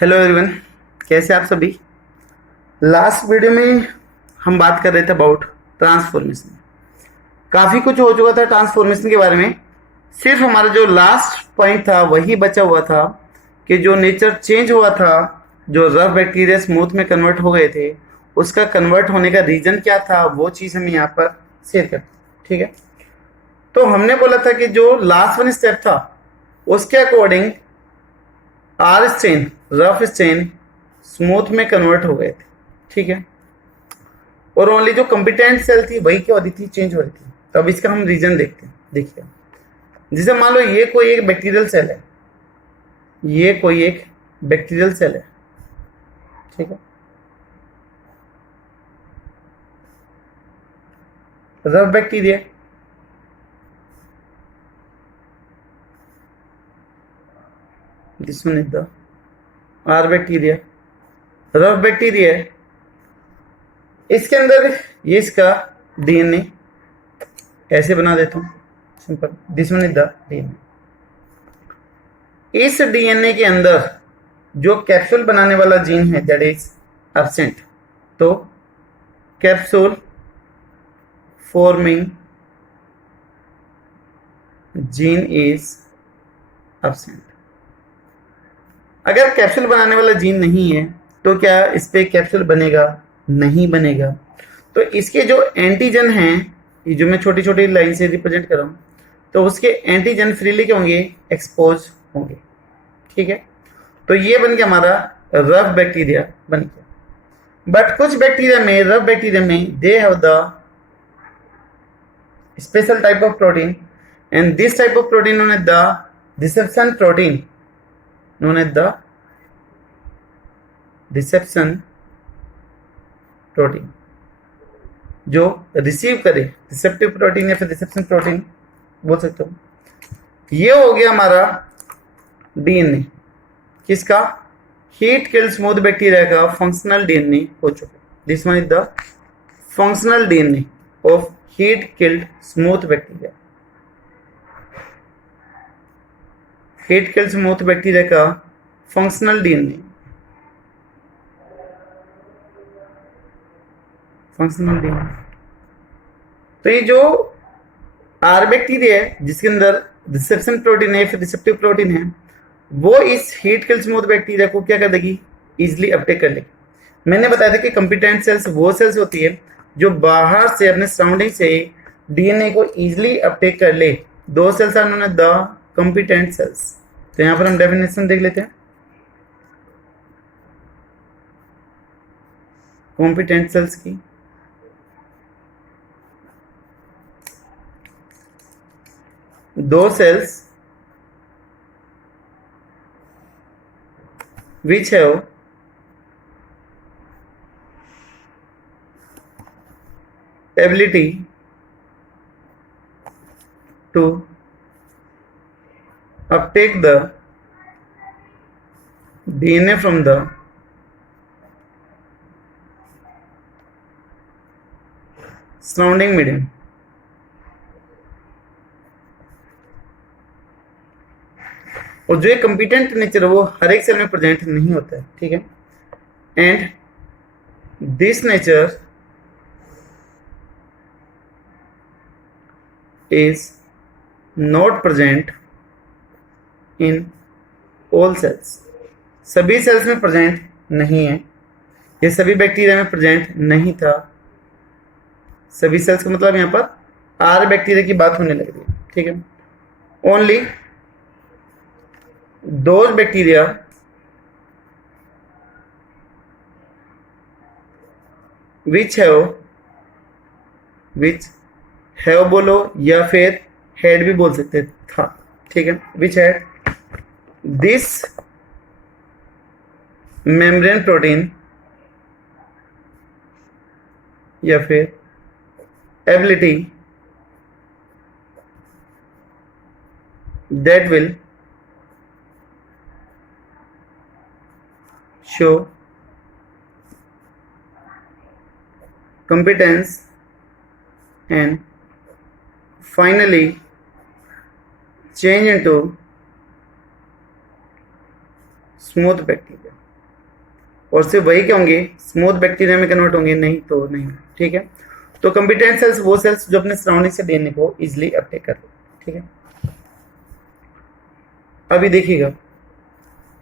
Hello everyone, कैसे आप सभी। लास्ट वीडियो में हम बात कर रहे थे अबाउट ट्रांसफॉर्मेशन। काफ़ी कुछ हो चुका था ट्रांसफॉर्मेशन के बारे में। सिर्फ हमारा जो लास्ट पॉइंट था वही बचा हुआ था कि जो नेचर चेंज हुआ था, जो रफ बैक्टीरिया स्मूथ में कन्वर्ट हो गए थे, उसका कन्वर्ट होने का रीज़न क्या था, वो चीज़ हम यहाँ पर शेयर करते हैं। ठीक है, तो हमने बोला था कि जो लास्ट वन स्टेप था उसके according R strain, rough strain smooth में कन्वर्ट हो गए थे। ठीक है, और ओनली जो कंपिटेंट सेल थी वही क्या हो रही थी, चेंज हो रही थी। तो अब इसका हम रीजन देखते हैं। देखिए, जैसे मान लो ये कोई एक बैक्टीरियल सेल है, ये कोई एक बैक्टीरियल सेल है। ठीक है, rough bacteria, this one is the R bacteria, rough bacteria है। इसके अंदर ये इसका डीएनए ऐसे बना देता हूं, simple, this one is the DNA. इस डीएनए के अंदर जो कैप्सूल बनाने वाला जीन है दैट इज एब्सेंट। तो capsule forming gene is absent. अगर कैप्सूल बनाने वाला जीन नहीं है तो क्या इस पे कैप्सूल बनेगा? नहीं बनेगा। तो इसके जो एंटीजन हैं, ये जो मैं छोटी छोटी लाइन से रिप्रेजेंट कर रहा हूं, तो उसके एंटीजन फ्रीली क्या होंगे? एक्सपोज होंगे। ठीक है, तो ये बन गया हमारा रफ बैक्टीरिया बन गया। बट कुछ बैक्टीरिया में, रफ बैक्टीरिया में, they have the special type of protein, and this type of protein known as the reception protein, known as the reception protein, जो रिसीव करे, रिसेप्टिव प्रोटीन या फिर reception protein बोल सकते हो। ये हो गया हमारा डीएनए, किसका? हीट किल्ड स्मूथ बैक्टीरिया का फंक्शनल डीएनए हो चुका है। This one is the functional DNA of heat killed smooth bacteria. Heat killed smooth bacteria का फंक्शनल डीएनए, फंक्शनल डीएनए। तो ये जो आर बैक्टीरिया है जिसके अंदर रिसेप्शन प्रोटीन है, फिर रिसेप्टिव प्रोटीन है, वो इस हीट किल्ड स्मूथ बैक्टीरिया को क्या कर देगी? इजिली अपटेक कर लेगी। मैंने बताया था कि कंपिटेंट सेल्स वो सेल्स होती है जो बाहर से, अपने सराउंडिंग से डीएनए को इजिली अपटेक कर ले। दो cells are known as the competent cells. तो यहां पर हम डेफिनेशन देख लेते हैं कॉम्पिटेंट सेल्स की। दो sales which have ability to uptake the DNA from the surrounding medium। और जो एक कंपिटेंट नेचर है वो हर एक सेल में प्रेजेंट नहीं होता है। ठीक है, and this nature is not present in all cells. सभी सेल्स में प्रेजेंट नहीं है। ये सभी बैक्टीरिया में प्रेजेंट नहीं था। सभी सेल्स का मतलब यहाँ पर आर बैक्टीरिया की बात होने लग रही है। ठीक है, only those bacteria which have बोलो या फिर हेड भी बोल सकते था। ठीक है, which had this membrane protein या फिर ability that will show competence and finally change into smooth bacteria। और सिर्फ वही क्या होंगे, स्मूथ बैक्टीरिया में कन्वर्ट होंगे, नहीं तो नहीं। ठीक है, तो कंपिटेंट सेल्स वो सेल्स जो अपने सराउंडिंग से डीएनए को इजिली अपटेक कर ले। ठीक है, अभी देखिएगा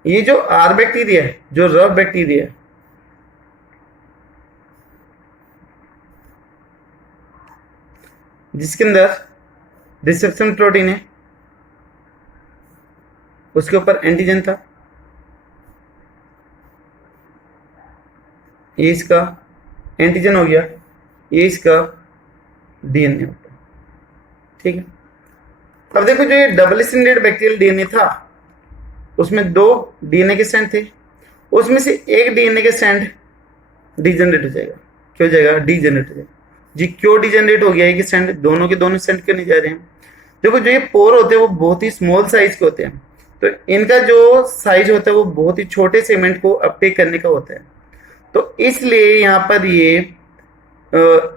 ये जो आर बैक्टीरिया है, जो रफ बैक्टीरिया है, जिसके अंदर रिसेप्शन प्रोटीन है, उसके ऊपर एंटीजन था, ये इसका एंटीजन हो गया, ये इसका डीएनए हो गया। ठीक है, अब देखो जो ये डबल स्टैंडर्ड बैक्टीरियल डीएनए था, उसमें 2 डीएनए के स्ट्रैंड थे, उसमें से एक डीएनए के स्ट्रैंड डिजेनरेट हो जाएगा। क्यों हो जाएगा? डिजेनरेट हो जाएगा जी। क्यों डिजेनरेट हो गया एक स्ट्रैंड? दोनों के दोनों स्ट्रैंड क्यों नहीं जा रहे हैं? देखो जो ये पोर होते हैं वो बहुत ही स्मॉल साइज के होते हैं, तो इनका जो साइज होता है वो बहुत ही छोटे सेगमेंट को अपटेक करने का होता है, तो इसलिए यहाँ पर ये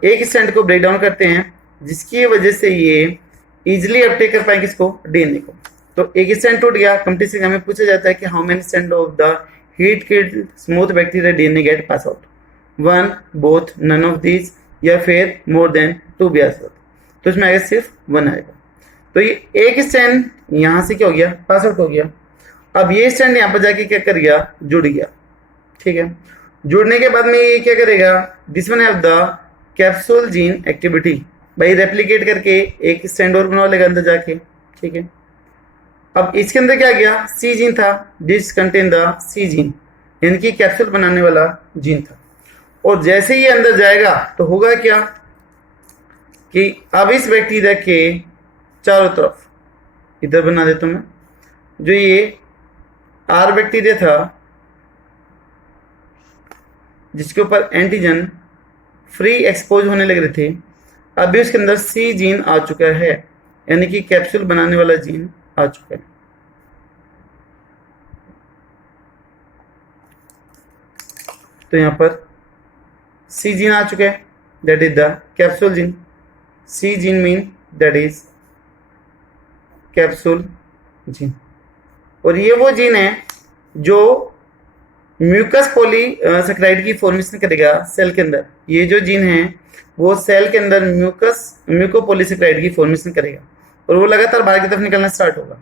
एक स्ट्रैंड को ब्रेक डाउन करते हैं, जिसकी वजह से ये इजिली अपटेक कर पाएंगे इसको, डीएनए को। तो एक स्ट्रैंड टूट गया, कंपटीशन एग्जाम में पूछा जाता है कि how many strand of the heat killed smooth bacteria DNA get pass out, 1, both, none of these, या फिर मोर देन 2 भी आ सकता, तो इसमें आएगा सिर्फ 1 आएगा। तो ये एक स्ट्रैंड यहाँ से क्या हो गया, पास आउट हो गया। अब ये स्ट्रैंड यहाँ पर जाके क्या कर गया, जुड़ गया। ठीक है, जुड़ने के बाद में ये क्या करेगा, this one have the capsule gene activity, भाई रेप्लिकेट करके एक स्ट्रैंड और बना लेगा अंदर जाके। ठीक है, अब इसके अंदर क्या गया, सी जीन था, this contain the C gene, यानी कि कैप्सूल बनाने वाला जीन था। और जैसे ही अंदर जाएगा तो होगा क्या कि अब इस बैक्टीरिया के चारों तरफ, इधर बना देता हूं मैं, जो ये आर बैक्टीरिया था जिसके ऊपर एंटीजन फ्री एक्सपोज होने लग रहे थे, अभी उसके अंदर सी जीन आ चुका है, यानी कि कैप्सूल बनाने वाला जीन आ चुका है। तो यहां पर सी जीन आ चुका है, that is the capsule gene. C gene mean that is capsule gene, और ये वो जीन है जो म्यूकस पॉलीसेकेराइड की फॉर्मेशन करेगा सेल के अंदर। ये जो जीन है वो सेल के अंदर म्यूकोपॉलीसेकेराइड की फॉर्मेशन करेगा, और वो लगातार बाहर की तरफ निकलना स्टार्ट होगा।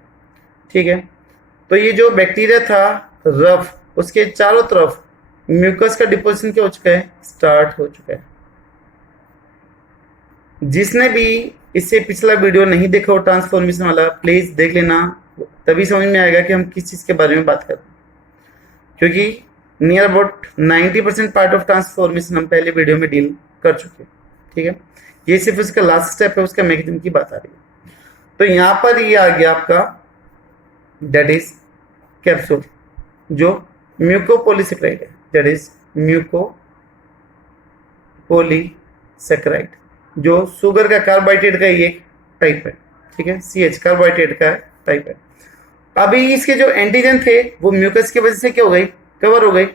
ठीक है, तो ये जो बैक्टीरिया था रफ, उसके चारों तरफ म्यूकस का डिपोजिशन क्या हो चुका है, स्टार्ट हो चुका है। जिसने भी इससे पिछला वीडियो नहीं देखा हो ट्रांसफॉर्मेशन वाला, प्लीज देख लेना, तभी समझ में आएगा कि हम किस चीज के बारे में बात कर रहे हैं, क्योंकि near about 90% part of transformation हम पहले वीडियो में डील कर चुके हैं। ठीक है, ये सिर्फ उसका लास्ट स्टेप है, उसका मैकेनिज्म की बात आ रही है। तो यहां पर ये आ गया आपका, दैट इज कैप्सूल, जो म्यूकोपॉलीसेकेराइड है, दैट इज म्यूकोपॉलीसेकेराइड, जो शुगर का कार्बोहाइड्रेट का ये टाइप है। ठीक है, CH कार्बोहाइड्रेट का टाइप है। अभी इसके जो एंटीजन थे वो म्यूकस की वजह से क्या हो गई, कवर हो गई,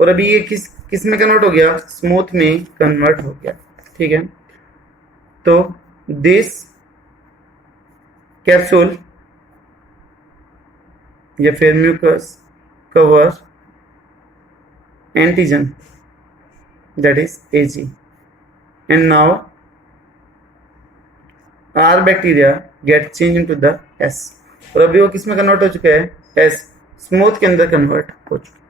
और अभी ये किस में कन्वर्ट हो गया, स्मूथ में कन्वर्ट हो गया। ठीक है, तो दिस कैप्सूल या फिर mucus cover antigen, that is Ag, and now R bacteria get changed into the S, और अभी वो किस में कन्वर्ट हो चुका है, S, स्मूथ के अंदर कन्वर्ट हो चुका है।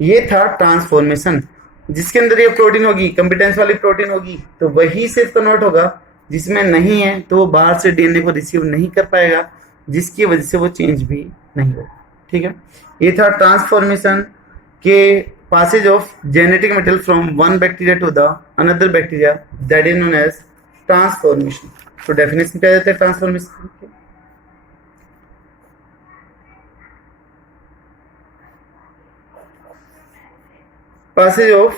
ये था ट्रांसफॉर्मेशन, जिसके अंदर ये प्रोटीन होगी, कंपिटेंस वाली प्रोटीन होगी, तो वही सिर्फ कन्वर्ट होगा, जिसमें नहीं है तो वो बाहर से डीएनए को रिसीव नहीं कर पाएगा, जिसकी वजह से वो चेंज भी नहीं होगा। ठीक है, ये था ट्रांसफॉर्मेशन के passage of genetic material from one bacteria to the another bacteria, that is known as transformation. तो definition क्या देते हैं ट्रांसफॉर्मेशन की, passage of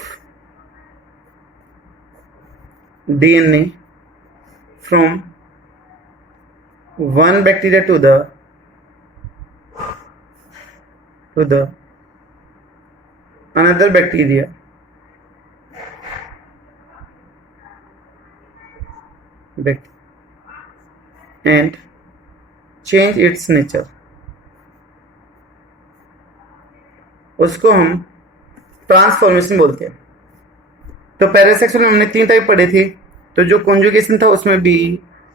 DNA from one bacteria to the another bacteria and change its nature, उसको हम transformation बोलते हैं। तो पैरासेक्सुअल में हमने 3 टाइप पढ़े थे। तो जो कॉन्जुगेशन था उसमें भी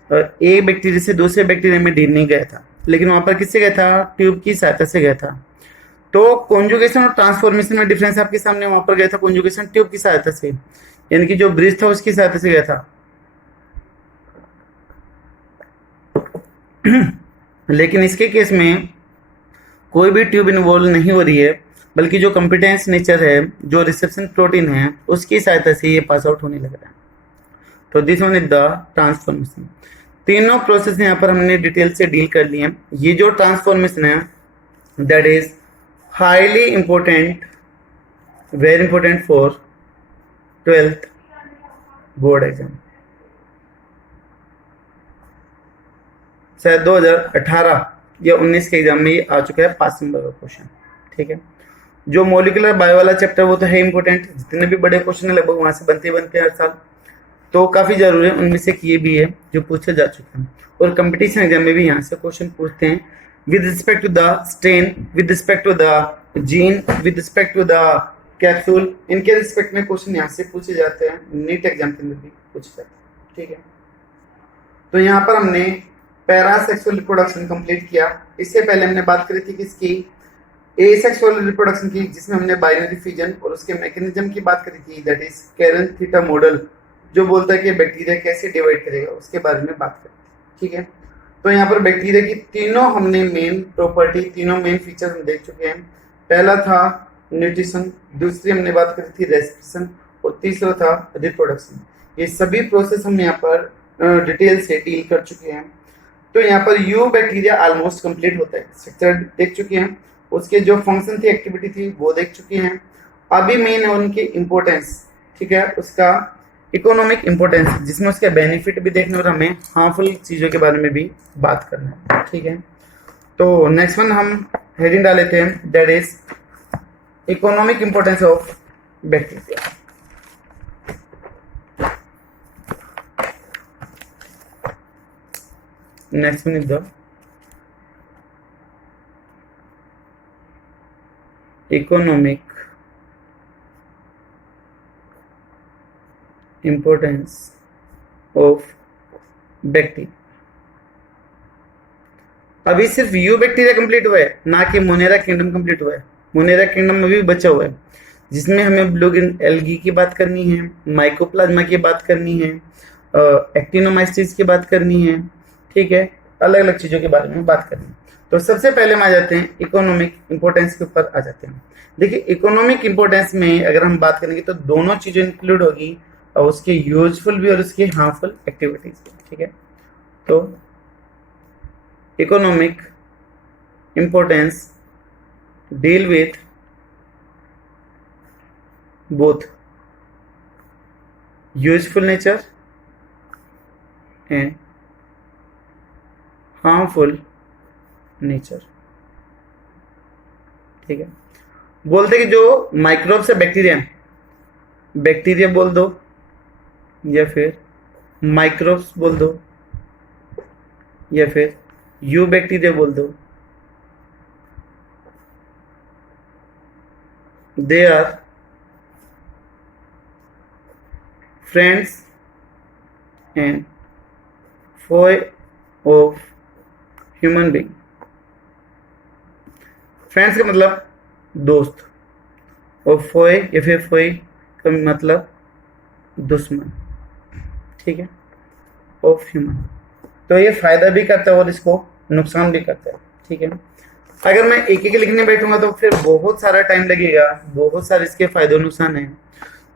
एक बैक्टीरिया से दूसरे बैक्टीरिया में ढील नहीं गया था, लेकिन वहां पर किससे गया था? ट्यूब की सहायता से गया था। तो कॉन्जुगेशन और ट्रांसफॉर्मेशन में डिफरेंस आपके सामने, वहां पर गया था कॉन्जुगेशन ट्यूब की सहायता से, यानी कि जो ब्रिज था उसकी सहायता से गया था। लेकिन इसके केस में कोई भी ट्यूब इन्वॉल्व नहीं हो रही है, बल्कि जो कंपिटेंस नेचर है, जो रिसेप्शन प्रोटीन है, उसकी सहायता से ये पास आउट होने लग रहा है। तो this one is the transformation. तीनों प्रोसेस यहाँ पर हमने डिटेल से डील कर लिए। ये जो ट्रांसफॉर्मेशन है that is highly important, very important for 12th board exam. शायद 2018 या 19 के एग्जाम में ये आ चुका है 5 नंबर का क्वेश्चन। ठीक है, जो मॉलिक्यूलर बायो वाला चैप्टर वो तो है इंपॉर्टेंट, जितने भी बड़े क्वेश्चन है लगभग वहां से बनते हैं हर साल, तो काफी जरूरी है। उनमें से ये भी है जो पूछे जा चुके हैं, और कंपटीशन एग्जाम में भी यहाँ से क्वेश्चन पूछते हैं with respect to the strain, with respect to the gene, with respect to the capsule. इनके रिस्पेक्ट में क्वेश्चन यहाँ से पूछे जाते हैं, नीट एग्जाम के अंदर भी पूछे जाते हैं। ठीक है, तो यहाँ पर हमने पैरासेक्सुअल रिप्रोडक्शन कंप्लीट किया। इससे पहले हमने बात करी थी किसकी? एसेक्सुअल रिप्रोडक्शन की, जिसमें हमने बाइनरी फिजन और उसके मैकेनिज्म की बात करी थी, that is Cairns theta model, जो बोलता है कि बैक्टीरिया कैसे डिवाइड करेगा, उसके बारे में बात करें। ठीक है, तो यहाँ पर बैक्टीरिया की तीनों हमने मेन प्रॉपर्टी, तीनों मेन फीचर हम देख चुके हैं। पहला था न्यूट्रिशन, दूसरी हमने बात करी थी रेस्पिरेशन, और तीसरा था रिप्रोडक्शन। ये सभी प्रोसेस हम यहाँ पर डिटेल से डील कर चुके हैं। तो यहाँ पर यू बैक्टीरिया ऑलमोस्ट कंप्लीट होता है, स्ट्रक्चर देख चुके हैं, उसके जो फंक्शन थी, एक्टिविटी थी, वो देख चुके हैं। अभी मेन है उनकी इंपॉर्टेंस। ठीक है, उसका इकोनॉमिक इंपॉर्टेंस, जिसमें उसके बेनिफिट भी देखने और हमें हार्मफुल चीज़ों के बारे में भी बात करना है। ठीक है, तो नेक्स्ट वन हम हेडिंग डाल लेते हैं, that is economic importance of bacteria. Next one is the economic importance of bacteria. अभी सिर्फ यू बैक्टीरिया कंप्लीट हुआ है, ना कि मोनेरा किंगडम कंप्लीट हुआ है। मोनेरा किंगडम अभी भी बचा हुआ है, जिसमें हमें ब्लू ग्रीन एल्गी की बात करनी है, माइकोप्लाज्मा की बात करनी है, एक्टिनोमाइसिस की बात करनी है। ठीक है, अलग अलग चीजों के बारे में बात करनी है। तो सबसे पहले हम आ जाते हैं इकोनॉमिक इंपॉर्टेंस के ऊपर आ जाते हैं। देखिए, इकोनॉमिक इंपॉर्टेंस में अगर हम बात करेंगे तो दोनों चीजें इंक्लूड होगी, और उसके यूजफुल भी और उसकी हार्मफुल एक्टिविटीज भी। ठीक है, तो economic importance deal with both useful nature and harmful nature. ठीक है, बोलते कि जो माइक्रोब्स है बैक्टीरिया बोल दो, या फिर माइक्रोब्स बोल दो, या फिर यू बैक्टीरिया बोल दो, they are friends and foe of human being. Friends का मतलब दोस्त, और फोए या फिर फोए का मतलब दुश्मन। ठीक है, ऑफ ह्यूमन। तो ये फायदा भी करता है और इसको नुकसान भी करता है। ठीक है, अगर मैं एक एक लिखने बैठूंगा तो फिर बहुत सारा टाइम लगेगा, बहुत सारे इसके फायदे और नुकसान हैं।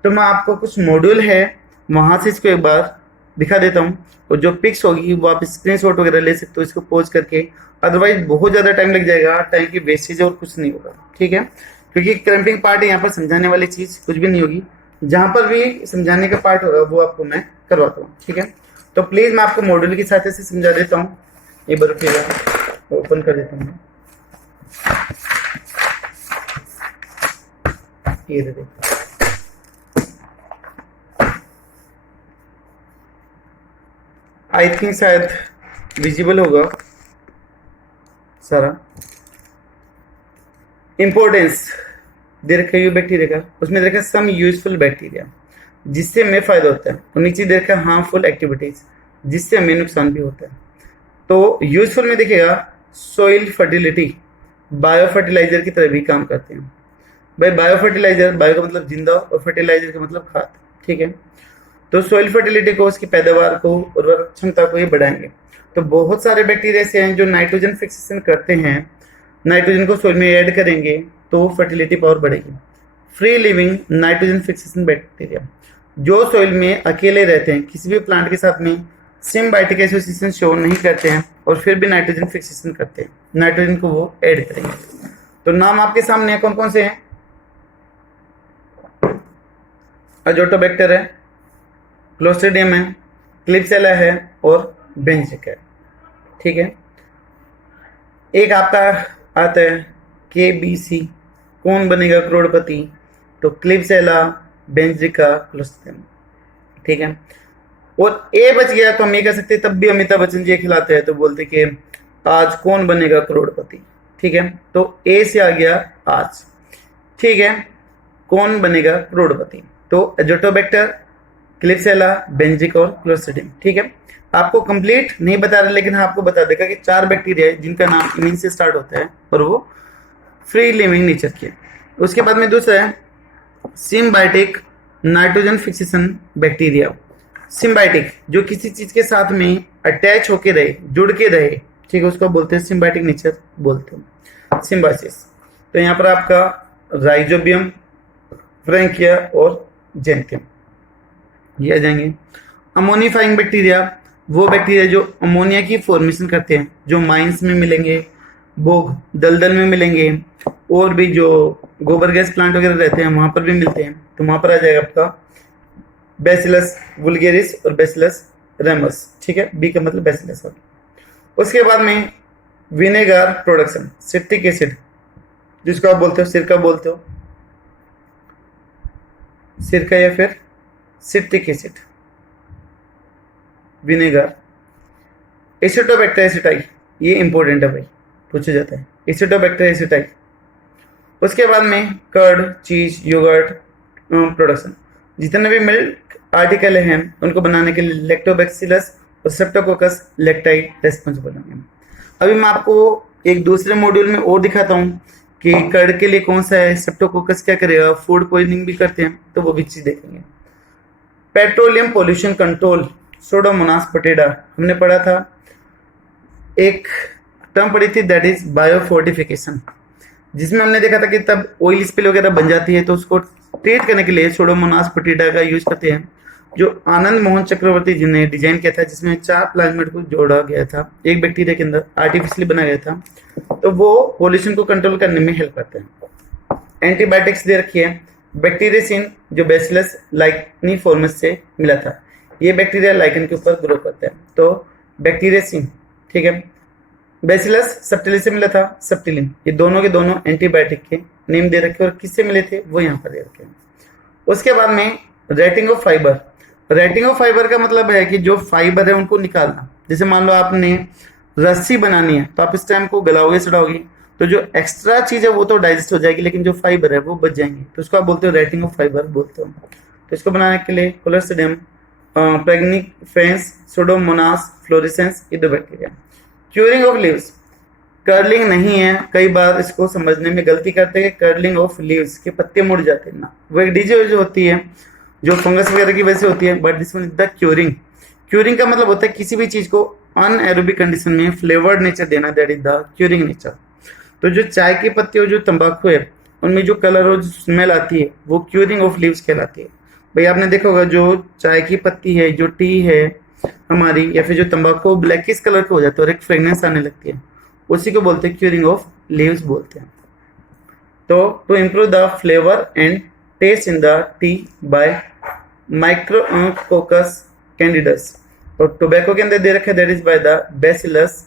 तो मैं आपको कुछ मॉड्यूल है वहां से इसको एक बार दिखा देता हूँ, और जो पिक्स होगी वो आप स्क्रीनशॉट वगैरह ले सकते हो इसको पॉज करके, अदरवाइज बहुत ज़्यादा टाइम लग जाएगा, टाइम की वेस्टेज और कुछ नहीं होगा। ठीक है, क्योंकि क्रैम्पिंग पार्ट है, यहाँ पर समझाने वाली चीज़ कुछ भी नहीं होगी, जहाँ पर भी समझाने का पार्ट होगा वो आपको मैं करवाता हूँ। ठीक है, तो प्लीज़ मैं आपको मॉड्यूल की सहायता से समझा देता हूँ। एक बार रुकिएगा, ओपन कर देता हूँ। ये देखो, आई थिंक शायद विजिबल होगा सारा। इंपॉर्टेंस दे रखा है बैक्टीरिया का, उसमें दे रखा है सम यूजफुल बैक्टीरिया जिससे हमें फायदा होता है, और नीचे दे रखा है हार्मफुल एक्टिविटीज जिससे हमें नुकसान भी होता है। तो यूजफुल में देखिएगा सोइल फर्टिलिटी, बायो फर्टिलाइजर की तरह भी काम करते हैं। भाई बायो फर्टिलाइजर, बायो का मतलब जिंदा और फर्टिलाइजर का मतलब खाद, ठीक है। तो सोइल फर्टिलिटी को, उसकी पैदावार को, उर्वरक क्षमता को ये बढ़ाएंगे। तो बहुत सारे बैक्टीरिया ऐसे हैं जो नाइट्रोजन फिक्सेशन करते हैं, नाइट्रोजन को सोइल में ऐड करेंगे तो फर्टिलिटी पावर बढ़ेगी। Free living nitrogen fixation bacteria जो सोइल में अकेले रहते हैं, किसी भी प्लांट के साथ में सिम्बायोटिक एसोसिएशन शो नहीं करते हैं और फिर भी नाइट्रोजन फिक्सेशन करते हैं, नाइट्रोजन को वो ऐड करेंगे। तो नाम आपके सामने कौन कौन से हैं? अजोटोबैक्टर है, क्लोस्ट्रिडियम है, क्लिप्सेला है और बेंजिक है, ठीक है। एक आपका आता है KBC, कौन बनेगा करोड़पति? तो क्लिप्सेला, बेंजिका, क्लोस्ट्रिडियम, ठीक है। और ए बच गया तो हम ये कह सकते हैं, तब भी अमिताभ बच्चन जी खिलाते हैं तो बोलते कि आज कौन बनेगा करोड़पति, ठीक है। तो ए से आ गया आज, ठीक है, कौन बनेगा करोड़पति? तो एजोटोबैक्टर, क्लिप्सेला, बेंजिक और क्लोस्ट्रिडियम, ठीक है। आपको कंप्लीट नहीं बता रहे, लेकिन आपको बता देगा कि 4 बैक्टीरिया है जिनका नाम इन्हीं से स्टार्ट होता है और वो फ्री लिविंग नेचर के। उसके बाद में दूसरा है symbiotic nitrogen fixation bacteria. Symbiotic जो किसी चीज के साथ में अटैच होके रहे, जुड़ के रहे, ठीक है, उसको बोलते हैं सिम्बायोटिक नेचर बोलते हैं, सिम्बायोसिस। तो यहाँ पर आपका राइजोबियम, फ्रैंकिया और जेंथियम ये आ जाएंगे। अमोनिफाइंग बैक्टीरिया वो बैक्टीरिया जो अमोनिया की फॉर्मेशन करते हैं, जो माइंस में मिलेंगे, बोग दलदल में मिलेंगे, और भी जो गोबर गैस प्लांट वगैरह रहते हैं वहां पर भी मिलते हैं। तो वहां पर आ जाएगा आपका बैसिलस वुल्गेरिस और बैसिलस रेमस, ठीक है, बी का मतलब बैसिलस। उसके बाद में विनेगर प्रोडक्शन, सिट्रिक एसिड जिसको आप बोलते हो सिरका, बोलते हो सिरका या फिर citric acid, vinegar. Acetobacter aceti, ये इंपॉर्टेंट है भाई, पूछा जाता है, एसिटोबैक्टर एसिटाई। उसके बाद में कर्ड, चीज, योगर्ट प्रोडक्शन, जितने भी मिल्क आर्टिकल हैं उनको बनाने के लिए लैक्टोबैक्सिलस और स्ट्रेप्टोकोकस लैक्टाई रेस्पॉन्सिबल होंगे। अभी मैं आपको एक दूसरे मॉड्यूल में और दिखाता हूँ कि कर्ड के लिए कौन सा है, स्ट्रेप्टोकोकस क्या करेगा, फूड पॉइजनिंग भी करते हैं, तो वो भी चीज देखेंगे। पेट्रोलियम पोल्यूशन कंट्रोल, सोडोमोनास पोटेडा हमने पढ़ा था, एक टर्म पढ़ी थी दैट इज बायोफोर्टिफिकेशन, जिसमें हमने देखा था कि तब ऑयल स्पिल वगैरह बन जाती है तो उसको ट्रीट करने के लिए सोडोमोनास पोटेडा का यूज करते हैं, जो आनंद मोहन चक्रवर्ती जी ने डिजाइन किया था, जिसमें 4 प्लाज्मिड को जोड़ा गया था एक बैक्टीरिया के अंदर, आर्टिफिशियली बनाया गया था। तो वो पोल्यूशन को कंट्रोल करने में हेल्प करते हैं। एंटीबायोटिक्स दे रखी है, बैक्टीरियसिन जो बैसिलस लाइकनिफॉर्मस से मिला था, ये बैक्टीरिया लाइकन के ऊपर ग्रो करता है, तो बैक्टीरियसिन, ठीक है। बैसिलस सब्टिलिस से मिला था, सब्टिलिन, ये दोनों के दोनों एंटीबायोटिक के नेम दे रखे और किससे मिले थे वो यहाँ पर दे रखे हैं। उसके बाद में rating of fibre, rating of fibre का मतलब है कि जो फाइबर है उनको निकालना। जैसे मान लो आपने रस्सी बनानी है तो आप इस टाइम को गलाओगे, सड़ाओगे, तो जो एक्स्ट्रा चीज है वो तो डाइजेस्ट हो जाएगी, लेकिन जो फाइबर है वो बच जाएंगे, तो उसको आप बोलते हो रेटिंग ऑफ फाइबर बोलते हो। तो इसको बनाने के लिए कोलोस्ट्रिडियम, प्रेग्निफेंस, सोडोमोनास फ्लोरेसेंस, इडोबैक्टीरिया। क्यूरिंग ऑफ लीव्स, कर्लिंग नहीं है, कई बार इसको समझने में गलती करते हैं, कर्लिंग ऑफ लीव्स के पत्ते मुड़ जाते हैं ना, वो एक डिजीज होती है जो फंगस वगैरह की वजह से होती है, but this one is the curing. Curing का मतलब होता है किसी भी चीज को अनएरोबिक कंडीशन में फ्लेवर्ड नेचर देना, that is the curing nature. तो जो चाय की पत्ती और जो तंबाकू है उनमें जो कलर और जो स्मेल आती है वो क्यूरिंग ऑफ लीव्स कहलाती है। भाई आपने देखा होगा जो चाय की पत्ती है, जो टी है हमारी, या फिर जो तंबाकू ब्लैकिश कलर का हो जाता है और एक फ्रेगनेंस आने लगती है, उसी को बोलते हैं क्यूरिंग ऑफ लीव्स बोलते हैं। तो to improve the flavour and taste in the tea by micrococcus candidus, और टोबैको के अंदर दे रखा है that is by the bacillus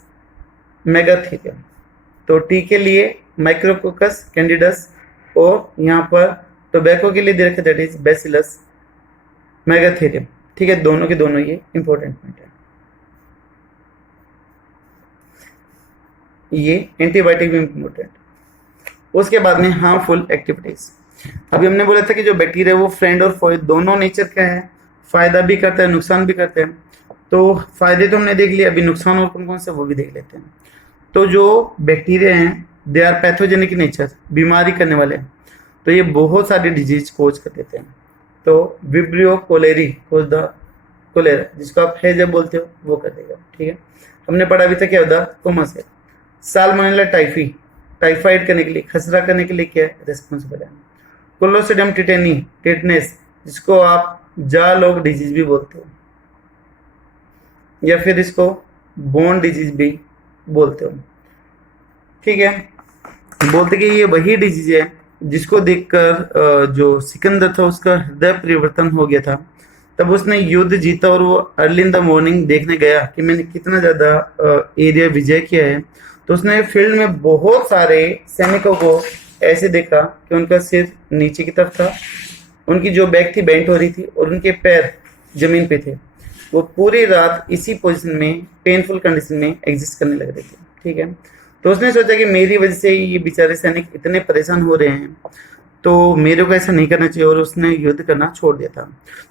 megatherium. तो टी के लिए माइक्रोकोकस कैंडिडस और यहाँ पर टोबैको के लिए दे रखा है दैट इज बैसिलस मेगाथीरियम, ठीक है। दोनों के दोनों ये इंपॉर्टेंट पॉइंट है। ये एंटीबायोटिक भी इंपॉर्टेंट। उसके बाद में हार्मफुल एक्टिविटीज, अभी हमने बोला था कि जो बैक्टीरिया वो फ्रेंड और फॉय दोनों नेचर का है, फायदा भी करता है नुकसान भी करता है। तो फायदे तो हमने देख लिए, अभी नुकसान और कौन कौन से वो भी देख लेते हैं। तो जो बैक्टीरिया हैं दे आर पैथोजेनिक नेचर, बीमारी करने वाले हैं, तो ये बहुत सारी डिजीज कोज कर देते हैं। तो Vibrio cholerae cause the cholera, जिसको आप हैजा बोलते हो, वो कर देगा। ठीक है, हमने पढ़ा भी था क्या होता कोमस है। साल्मोनेला टाइफी, टाइफाइड करने के लिए, खसरा करने के लिए क्या रेस्पॉन्सिबल है। क्लोस्ट्रिडियम टिटेनी, टिटनेस, जिसको आप जा लोग डिजीज भी बोलते हो, या फिर इसको बोन डिजीज भी बोलते हो। ठीक है, बोलते कि ये वही डिजीज है जिसको देखकर जो सिकंदर था उसका हृदय परिवर्तन हो गया था, तब उसने युद्ध जीता और वो अर्ली इन द मॉर्निंग देखने गया कि मैंने कितना ज्यादा एरिया विजय किया है। तो उसने फील्ड में बहुत सारे सैनिकों को ऐसे देखा कि उनका सिर नीचे की तरफ था, उनकी जो बैक थी बेंट हो रही थी और उनके पैर जमीन पे थे। वो पूरी रात इसी पोजीशन में पेनफुल कंडीशन में एग्जिस्ट करने लग रहे थे। ठीक है, तो उसने सोचा कि मेरी वजह से ये बेचारे सैनिक इतने परेशान हो रहे हैं, तो मेरे को ऐसा नहीं करना चाहिए, और उसने युद्ध करना छोड़ दिया था।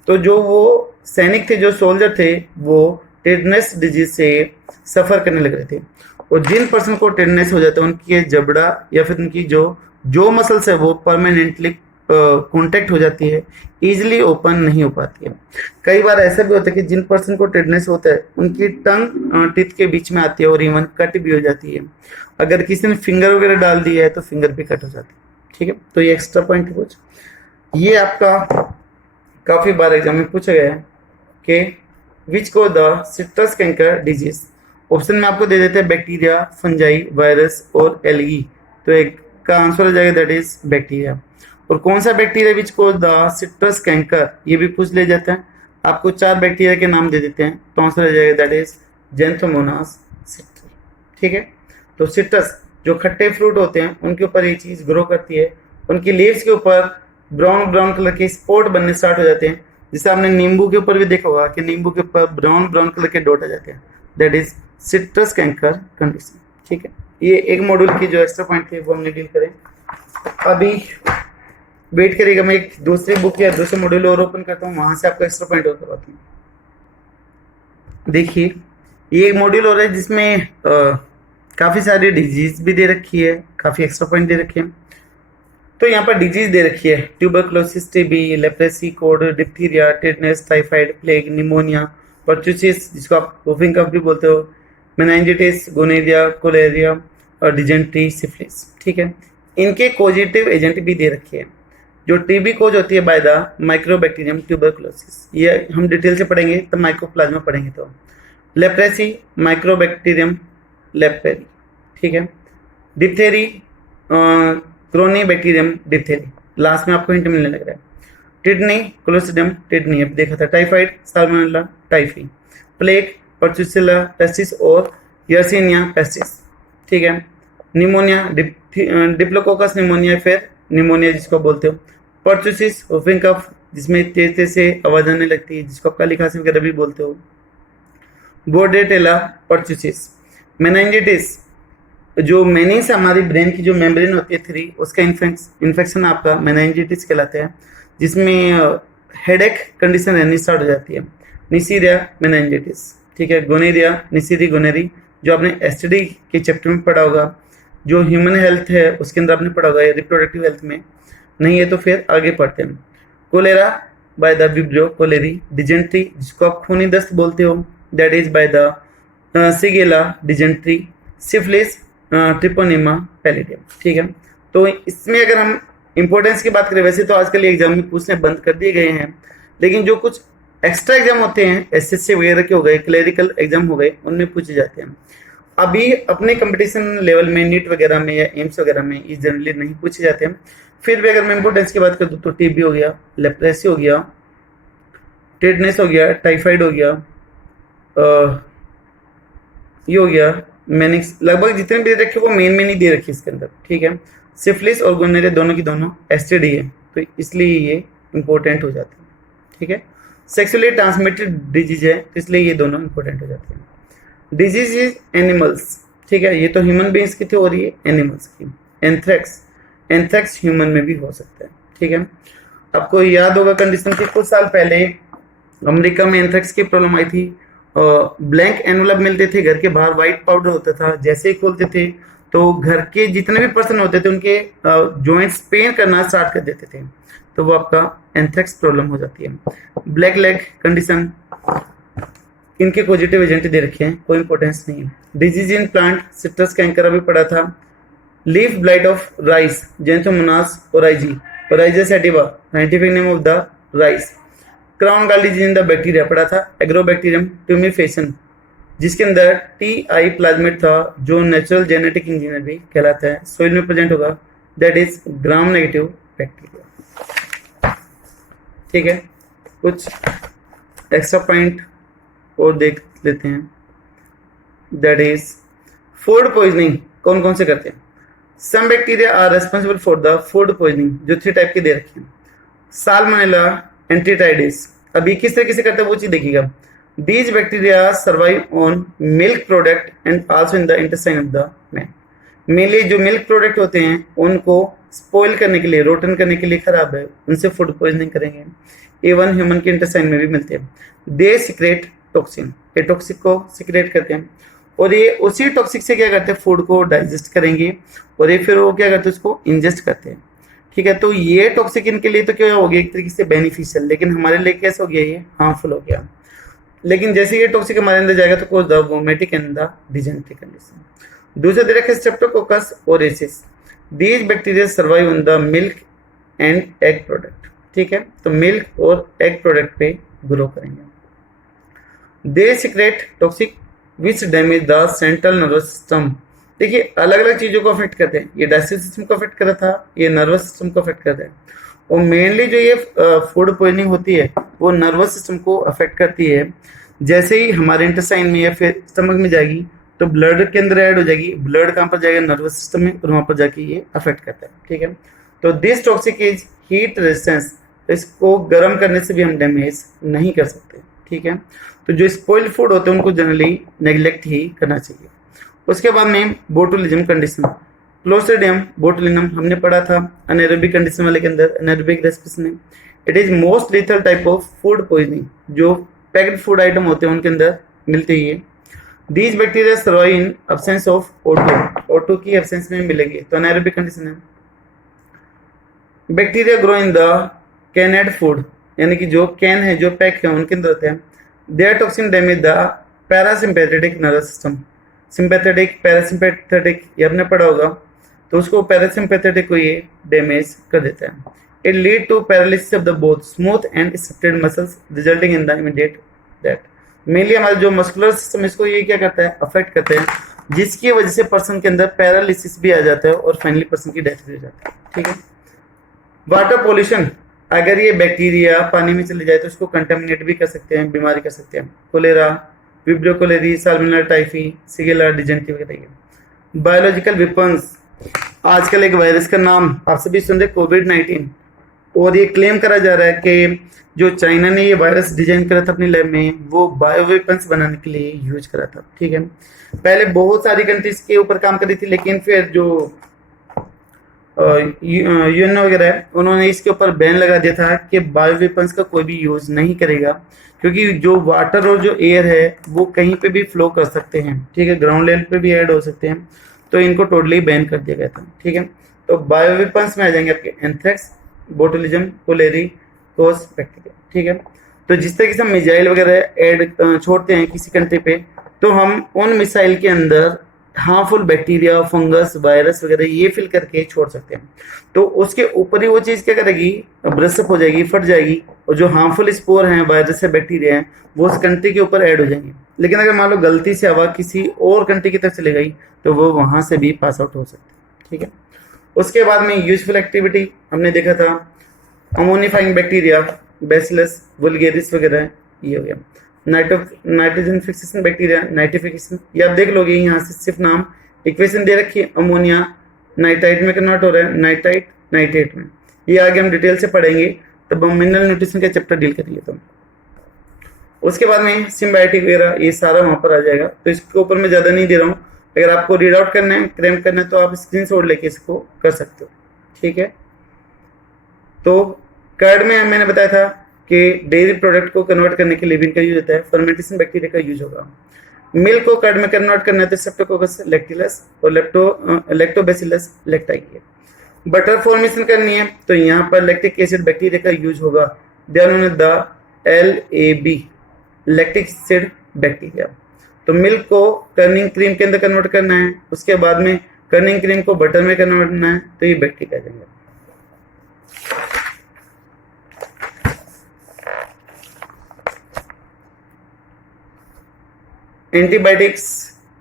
तो जो वो सैनिक थे, जो सोल्जर थे, वो टेडनेस डिजीज से सफर करने लग रहे थे। और जिन पर्सन को टेडनेस हो जाता है उनकी जबड़ा या फिर उनकी जो मसल्स है वो परमानेंटली कॉन्टेक्ट हो जाती है, इजीली ओपन नहीं हो पाती है। कई बार ऐसा भी होता है कि जिन पर्सन को टेडनेस होता है उनकी टंग टीथ के बीच में आती है और इवन कट भी हो जाती है। अगर किसी ने फिंगर वगैरह डाल दिया है तो फिंगर भी कट हो जाती है। ठीक है, तो ये एक्स्ट्रा पॉइंट है कुछ। ये आपका काफी बार एग्जाम में पूछा गया है कि विच को the citrus canker disease. Option में आपको दे देते हैं बैक्टीरिया, फंजाई, वायरस और एलगी। तो एक का आंसर हो जाएगा दैट इज बैक्टीरिया। और कौन सा बैक्टीरिया विच को द सिट्रस कैंकर, ये भी पूछ ले जाता है। आपको 4 बैक्टीरिया के नाम दे देते हैं, तो आंसर हो जाएगा दैट इज जेंथोमोनास सिट्री। ठीक है, तो सिट्रस जो खट्टे फ्रूट होते हैं उनके ऊपर ये चीज ग्रो करती है। उनकी लीव्स के ऊपर ब्राउन ब्राउन कलर के स्पॉट बनने स्टार्ट हो जाते हैं, जिसे आपने नींबू के ऊपर भी देखा होगा कि नींबू के ऊपर ब्राउन ब्राउन कलर के डॉट आ जाते हैं, that is citrus canker condition. ठीक है, ये एक मॉड्यूल की जो एक्स्ट्रा पॉइंट थे वो हमने डील करें। अभी वेट करिएगा, मैं एक दूसरी बुक या दूसरे मॉड्यूल और ओपन करता हूँ, वहां से आपका एक्स्ट्रा पॉइंट और करवाता हूँ। देखिए, ये एक मॉड्यूल हो रहा है जिसमें काफी सारी डिजीज भी दे रखी है, काफी एक्स्ट्रा पॉइंट दे रखे हैं। तो यहाँ पर डिजीज दे रखी है ट्यूबरक्लोसिस, टीबी, लेप्रेसी, कोड, diphtheria, tetanus, typhoid, plague, pneumonia, pertussis, जिसको आप वुफिंग कफ भी बोलते हो, मेनिंजाइटिस, गोनेरिया, कोलेरिया और डिजेंट्री, सिफिलिस। ठीक है, इनके कोजिटिव एजेंट भी दे रखे हैं। जो टीबी कोज होती है बाय द माइक्रोबैक्टीरियम ट्यूबरक्लोसिस, ये हम डिटेल से पढ़ेंगे तब माइक्रोप्लाज्मा पढ़ेंगे। तो लेप्रेसी माइक्रोबैक्टीरियम लेप्रेरी। ठीक है, डिप्थेरी क्रोनीबैक्टीरियम डिप्थेरी, लास्ट में आपको हिंट मिलने लग रहा है। टिडनी क्लोस्ट्रिडियम टिडनी, अब देखा था। Typhoid salmonella typhi, plague pasteurella pestis और यर्सीनिया पेस्टिस। ठीक है, निमोनिया डिप्लोकोकस निमोनिया, फिर निमोनिया जिसको बोलते हो। परचुसिस वुफिंग कफ, जिसमें तेज तेज से आवाज आने लगती है, जिसको आप काली खांसी वगैरह भी बोलते हो। बोर्डेटेला परचुसिस। मेनिंजाइटिस, जो मेनिस हमारी ब्रेन की जो मेम्ब्रेन होती है 3, उसका इन्फेक्शन आपका मेनिंजाइटिस कहलाता है, जिसमें हेडेक कंडीशन रहनी स्टार्ट हो जाती है। निसीरिया मेनिंजाइटिस। ठीक है, गोनेरिया निसीरी गोनेरी, जो आपने एसटीडी के चैप्टर में पढ़ा होगा। जो ह्यूमन हेल्थ है उसके अंदर आपने पढ़ा होगा, रिप्रोडक्टिव हेल्थ में नहीं है तो फिर आगे पढ़ते हैं। Cholera by the vibrio cholerae. Dysentery, जिसको आप खूनी दस्त बोलते हो, that is by the shigella dysenteriae. Syphilis treponema pallidum. ठीक है, तो इसमें अगर हम इंपॉर्टेंस की बात करें, वैसे तो आजकल एग्जाम में पूछने बंद कर दिए गए हैं, लेकिन जो कुछ एक्स्ट्रा एग्जाम होते हैं, एसएससी वगैरह के हो गए, क्लरिकल एग्जाम हो गए, उनमें पूछे जाते हैं। अभी अपने कंपटीशन लेवल में नीट वगैरह में या एम्स वगैरह में ये जनरली नहीं पूछे जाते हैं। फिर भी अगर मैं इंपॉर्टेंस की बात करूँ तो टीबी हो गया, लेप्रेसी हो गया, टेटनेस हो गया, टाइफाइड हो गया, ये हो गया, मेनिक्स, लगभग जितने भी दे रखे वो मेन में नहीं दे रखी इसके अंदर। ठीक है, सिफिलिस और गोनेरिया दोनों की दोनों एसटीडी है, तो इसलिए ये इंपॉर्टेंट हो जाती है। ठीक है, सेक्सुअली ट्रांसमिटेड डिजीज है, तो इसलिए ये दोनों इंपॉर्टेंट हो जाते हैं। Disease is animals. ठीक है, ये तो ह्यूमन बींग्स की थी और ये एनिमल्स की। एंथ्रेक्स, एंथ्रेक्स ह्यूमन में भी हो सकता है। ठीक है। ठीक है। आपको याद होगा कंडीशन की कुछ साल पहले अमेरिका में एंथ्रेक्स की प्रॉब्लम आई थी। ब्लैंक एनवलप मिलते थे, घर के बाहर व्हाइट पाउडर होता था, जैसे ही खोलते थे तो घर के जितने भी पर्सन होते थे उनके जॉइंट्स पेन करना स्टार्ट कर देते थे, तो वो आपका एंथ्रेक्स प्रॉब्लम हो जाती है। ब्लैक लेग कंडीशन, इनके पॉजिटिव एजेंट दे रखे हैं, कोई इंपॉर्टेंस नहीं है। Disease in plant, citrus canker अभी पड़ा था। Leaf blight of rice, Xanthomonas oryzae, Oryza sativa, scientific name of the rice. Crown गाल डिजीज इन द बैक्टीरिया पड़ा था, एग्रोबैक्टीरियम ट्यूमिफेशन, जिसके अंदर टी आई प्लाज्मेट था, जो नेचुरल जेनेटिक इंजीनियर भी कहलाता है, सोइल में प्रेजेंट होगा, that is gram negative bacteria. ठीक है, कुछ एक्स्ट्रा पॉइंट और देख लेते हैं, दैट इज फूड पॉइजनिंग कौन कौन से करते हैं। Some bacteria are responsible for the food poisoning, जो 3 टाइप के दे रखे हैं। साल्मोनेला एंटीटाइडिस, अभी किस तरीके से करते हैं वो चीज देखिएगा। These bacteria survive on milk product and also in the intestine of the man. Mainly जो मिल्क प्रोडक्ट होते हैं उनको स्पॉइल करने के लिए, रोटन करने के लिए खराब है, उनसे फूड पॉइजनिंग करेंगे। इवन ह्यूमन के इंटेस्टाइन में भी मिलते हैं। दे सिक्रेट टॉक्सिन, ये टॉक्सिक को सिक्रेट करते हैं और ये उसी टॉक्सिक से क्या करते हैं, फूड को डाइजेस्ट करेंगे और ये फिर वो क्या करते हैं, उसको इंजेस्ट करते हैं। ठीक है, तो ये टॉक्सिक इनके लिए तो क्या हो गया, एक तरीके से बेनिफिशियल, लेकिन हमारे लिए कैसे हो गया, ये हार्मफुल हो गया। लेकिन जैसे ये टॉक्सिक हमारे अंदर जाएगा तो cause the vomiting and the dysentery condition. दूसरा दे रखा स्ट्रेप्टोकोकस ओरेसिस, these bacteria survive on the milk and egg product. ठीक है, तो मिल्क और एग प्रोडक्ट पे ग्रो करेंगे। They secrete toxic which damage the central nervous system. देखिए अलग अलग चीजों को अफेक्ट करते हैं, ये डाइजेस्टिव सिस्टम को अफेक्ट कर रहा था, ये नर्वस सिस्टम को अफेक्ट करता है और मेनली जो ये फूड पॉइजनिंग होती है वो नर्वस सिस्टम को अफेक्ट करती है। जैसे ही हमारे इंटेस्टाइन में या फिर स्टमक में जाएगी तो ब्लड के अंदर ऐड हो जाएगी, ब्लड कहाँ पर जाएगा, नर्वस सिस्टम में, और वहां पर जाके ये अफेक्ट करता है। ठीक है, तो this toxic is heat resistance, इसको गर्म करने से भी हम डैमेज नहीं कर सकते। ठीक है, तो जो स्पॉइल्ड फूड होते हैं उनको जनरली नेग्लेक्ट ही करना चाहिए। उसके बाद में बोटुलिज्म कंडीशन, क्लोस्ट्रिडियम बोटुलिनम हमने पढ़ा था अनएरोबिक कंडीशन वाले के अंदर, अनएरोबिक रेस्पिरेशन में। It is most lethal type of food poisoning, जो पैक्ड फूड आइटम होते हैं उनके अंदर मिलते ही है। These bacteria survive in absence of O2, O2 की एब्सेंस में मिलेगी, तो अनएरोबिक कंडीशन है। Bacteria grow in the canned food, यानी कि जो कैन है, जो पैक है, उनके अंदर होते हैं। Their toxin damage the parasympathetic nervous system, sympathetic parasympathetic ये आपने पढ़ा होगा, तो उसको पैरासिम्पैथेटिक को ये डैमेज कर देता है। It lead to paralysis of the both smooth and stiffened muscles resulting in the immediate death. Mainly हमारा जो मस्कुलर सिस्टम इसको ये क्या करता है, अफेक्ट करता है, जिसकी वजह से पर्सन के अंदर पैरालिसिस भी आ जाता है और फाइनली पर्सन की डेथ भी हो जाती है। ठीक है, वाटर पोल्यूशन, अगर ये बैक्टीरिया पानी में चले जाए तो इसको कंटेमिनेट भी कर सकते हैं, बीमारी कर सकते हैं। Cholera, vibrio cholerae, salmonella typhi, shigella, dysentery वगैरह। बायोलॉजिकल वेपन्स, आजकल एक वायरस का नाम आप सभी सुन रहे, कोविड-19, और ये क्लेम करा जा रहा है कि जो चाइना ने ये वायरस डिजाइन करा था अपनी लैब में, वो बायो वेपन्स बनाने के लिए यूज करा था। ठीक है, पहले बहुत सारी कंट्रीज के ऊपर काम करी थी, लेकिन फिर जो यूएन वगैरह है उन्होंने इसके ऊपर बैन लगा दिया था कि बायो वेपन्स का कोई भी यूज नहीं करेगा, क्योंकि जो वाटर और जो एयर है वो कहीं पे भी फ्लो कर सकते हैं। ठीक है, ग्राउंड लेवल पे भी ऐड हो सकते हैं, तो इनको टोटली बैन कर दिया गया था। ठीक है, तो बायो वेपन्स में आ जाएंगे आपके एंथ्रेक्स, बोटुलिज्म, कोलेरी, कोस बैक्टीरिया। ठीक है, तो जिस तरीके से हम मिसाइल वगैरह ऐड छोड़ते हैं किसी कंट्री पे, तो हम उन मिसाइल के अंदर हार्मफुल बैक्टीरिया, फंगस, वायरस वगैरह ये फिल करके छोड़ सकते हैं, तो उसके ऊपर ही वो चीज़ क्या करेगी, ब्रसअप हो जाएगी, फट जाएगी, और जो हार्मफुल स्पोर हैं, वायरस है, बैक्टीरिया हैं, वो उस कंट्री के ऊपर ऐड हो जाएंगे। लेकिन अगर मान लो गलती से हवा किसी और कंट्री की तरफ चली गई तो वो वहाँ से भी पास आउट हो सकते हैं। ठीक है, उसके बाद में यूजफुल एक्टिविटी हमने देखा था, अमोनिफाइंग बैक्टीरिया, बैसिलस वुल्गेरिस वगैरह, ये हो गया। नाइट्रोजन फिक्सेशन बैक्टीरिया, नाइट्रिफिकेशन, ये आप देख लोगे यहाँ से सिर्फ नाम, इक्वेशन दे रखी है, अमोनिया नाइट्राइट में कन्वर्ट हो रहा है, नाइट्राइट नाइट्रेट में, ये आगे हम डिटेल से पढ़ेंगे, तब हम मिनरल न्यूट्रिशन का चैप्टर डील करेंगे। तो उसके बाद में सिम्बायोटिक वगैरह ये सारा वहाँ पर आ जाएगा, तो इसके ऊपर मैं ज़्यादा नहीं दे रहा हूँ, अगर आपको रीड आउट करना है, क्रैम्प करना है, तो आप स्क्रीनशॉट लेके इसको कर सकते हो। ठीक है, तो कर्ड में मैंने बताया था कि डेयरी प्रोडक्ट को कन्वर्ट करने के लिए भी इनका यूज होता है, फर्मेंटेशन बैक्टीरिया का यूज होगा। मिल्क को कर्ड में कन्वर्ट करना है तो स्ट्रेप्टोकोकस लैक्टिलस और लैक्टोबैसिलस लैक्टाई की। बटर फॉर्मेशन करनी है तो यहाँ पर लैक्टिक एसिड बैक्टीरिया का यूज होगा, ध्यान द LAB लैक्टिक एसिड बैक्टीरिया। तो मिल्क को कर्निंग क्रीम के अंदर कन्वर्ट करना है, उसके बाद में कर्निंग क्रीम को बटर में कन्वर्ट करना है, तो ये बैक्टीरिया आ जाएंगे। Antibiotics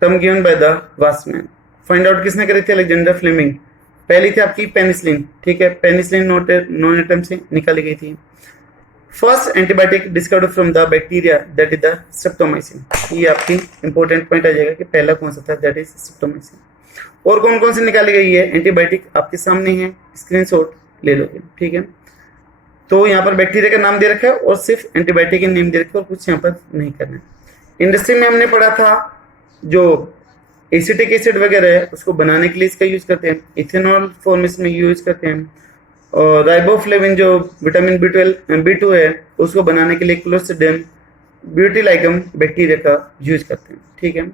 term given by the वास्टमैन, फाइंड आउट किसने करी थी? Alexander Fleming. पहली थी आपकी पेनिसिलिन, ठीक है, पेनिसिलिन नॉन एटम से निकाली गई थी। First antibiotic discovered from the bacteria that is the streptomycin, ये आपकी इंपॉर्टेंट पॉइंट आ जाएगा कि पहला कौन सा था, दैट इज स्ट्रेप्टोमाइसिन। और कौन कौन से निकाली गई है एंटीबायोटिक आपके सामने है, स्क्रीनशॉट ले लोगे, ठीक है। तो यहाँ पर बैक्टीरिया का नाम दे रखा है और सिर्फ एंटीबायोटिक के नेम दे रखे और कुछ यहाँ पर नहीं करना है। इंडस्ट्री में हमने पढ़ा था जो एसिटिक एसिड वगैरह है उसको बनाने के लिए इसका यूज करते हैं, इथेनॉल फॉर्मेशन में यूज करते हैं, और राइबोफ्लेविन जो विटामिन B2 है उसको बनाने के लिए क्लोस्ट्रिडियम ब्यूटीलाइगम बैक्टीरिया का यूज करते हैं, ठीक है।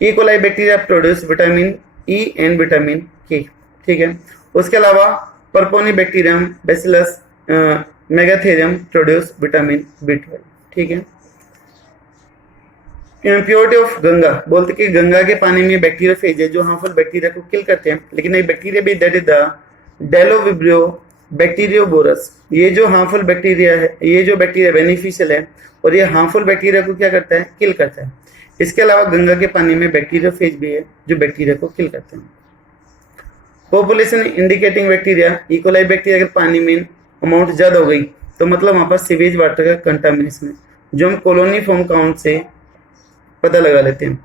E coli bacteria produce vitamin E and vitamin K, ठीक है। उसके अलावा propionibacterium bacillus megatherium produce vitamin B12, ठीक है। इम्प्योरिटी ऑफ गंगा, बोलते कि गंगा के पानी में बैक्टीरियोफेज है जो हार्मफुल बैक्टीरिया को किल करते हैं, लेकिन एक बैक्टीरिया भी दैट इज द डेलोविब्रियो बैक्टीरियोबोरस, ये जो हार्मफुल बैक्टीरिया है, ये जो बैक्टीरिया बेनिफिशियल है और ये हार्मफुल बैक्टीरिया को क्या करता है, किल करता है। इसके अलावा गंगा के पानी में बैक्टीरियोफेज भी है जो बैक्टीरिया को किल करते हैं। पॉपुलेशन इंडिकेटिंग बैक्टीरिया, ई कोलाई बैक्टीरिया अगर पानी में अमाउंट ज्यादा हो गई तो मतलब वहां पर सीवेज वाटर का कंटामिनेशन है, जो हम कॉलोनी फॉर्म काउंट से पता लगा लेते हैं।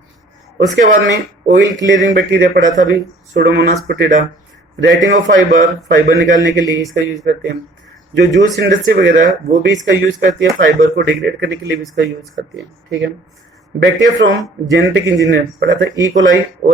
उसके बाद में ऑयल क्लियरिंग बैक्टीरिया पढ़ा था अभी, सुडोमोनास पोटेडा, राइटिंग ऑफ फाइबर निकालने के लिए इसका यूज करते हैं। जो जूस इंडस्ट्री वगैरह वो भी इसका यूज करती है, फाइबर को डिग्रेड करने के लिए भी इसका यूज करती है, ठीक है। बैक्टीरिया फ्रॉम जेनेटिक इंजीनियर पढ़ा था, ई कोलाई और